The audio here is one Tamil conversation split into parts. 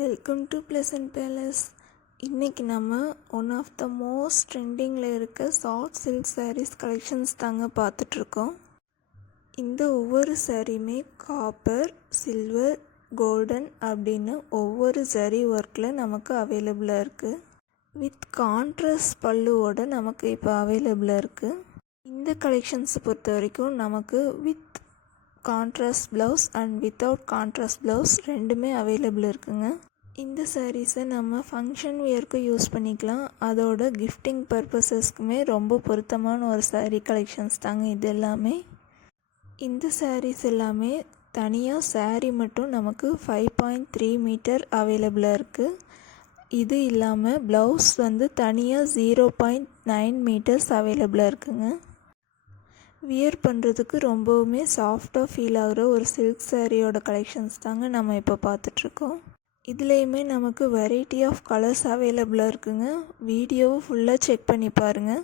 Welcome to pleasant palace. இன்றைக்கி நம்ம ஒன் ஆஃப் த மோஸ்ட் ட்ரெண்டிங்கில் இருக்க சாஃப்ட் சில்க் சாரீஸ் கலெக்ஷன்ஸ் தாங்க பார்த்துட்ருக்கோம். இந்த ஒவ்வொரு சாரியுமே காப்பர், சில்வர், கோல்டன் அப்படின்னு ஒவ்வொரு சரி ஒர்க்கில் நமக்கு அவைலபிளாக இருக்குது. வித் கான்ட்ராஸ்ட் பல்லுவோட நமக்கு இப்போ அவைலபிளாக இருக்குது. இந்த கலெக்ஷன்ஸை பொறுத்த வரைக்கும் நமக்கு with contrast blouse and without contrast blouse ரெண்டுமே அவைலபிள் இருக்குங்க. இந்த சாரீஸை நம்ம ஃபங்க்ஷன் வியருக்கு யூஸ் பண்ணிக்கலாம். அதோட கிஃப்டிங் பர்பஸஸ்க்குமே ரொம்ப பொருத்தமான ஒரு சாரீ கலெக்ஷன்ஸ் தாங்க இது எல்லாமே. இந்த சாரீஸ் எல்லாமே தனியாக சாரீ மட்டும் நமக்கு 5.3 மீட்டர் அவைலபிளாக இருக்குது. இது இல்லாமல் ப்ளவுஸ் தனியாக 0.9 மீட்டர்ஸ் அவைலபிளாக இருக்குங்க. வியர் பண்ணுறதுக்கு ரொம்பவுமே சாஃப்டாக ஃபீல் ஆகிற ஒரு சில்க் சாரியோட கலெக்ஷன்ஸ் தாங்க நம்ம இப்போ பார்த்துட்ருக்கோம். இதுலேயுமே நமக்கு வெரைட்டி ஆஃப் கலர்ஸ் அவைலபிளாக இருக்குங்க. வீடியோவை ஃபுல்லாக செக் பண்ணி பாருங்கள்.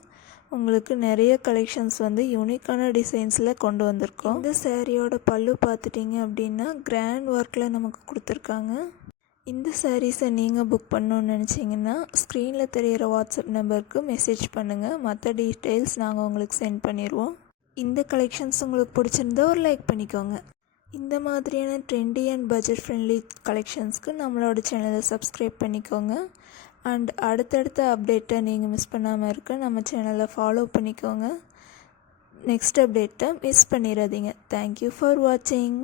உங்களுக்கு நிறைய கலெக்ஷன்ஸ் யூனிக்கான டிசைன்ஸில் கொண்டு வந்திருக்கோம். இந்த சாரியோட பல்லு பார்த்துட்டிங்க அப்படின்னா கிராண்ட் ஒர்க்கில் நமக்கு கொடுத்துருக்காங்க. இந்த சாரீஸை நீங்கள் புக் பண்ணணுன்னு நினச்சிங்கன்னா ஸ்க்ரீனில் தெரிகிற வாட்ஸ்அப் நம்பருக்கு மெசேஜ் பண்ணுங்கள். மற்ற டீட்டெயில்ஸ் நாங்கள் உங்களுக்கு சென்ட் பண்ணிடுவோம். இந்த கலெக்ஷன்ஸ் உங்களுக்கு பிடிச்சிருந்தா ஒரு லைக் பண்ணிக்கோங்க. இந்த மாதிரியான ட்ரெண்டி அண்ட் பட்ஜெட் ஃப்ரெண்ட்லி கலெக்ஷன்ஸ்க்கு நம்மளோட சேனலை சப்ஸ்கிரைப் பண்ணிக்கோங்க. அண்ட் அடுத்தடுத்த அப்டேட்டை நீங்கள் மிஸ் பண்ணாமல் இருக்க நம்ம சேனலை ஃபாலோ பண்ணிக்கோங்க. நெக்ஸ்ட் அப்டேட்டை மிஸ் பண்ணிடாதீங்க. தேங்க்யூ ஃபார் வாட்சிங்.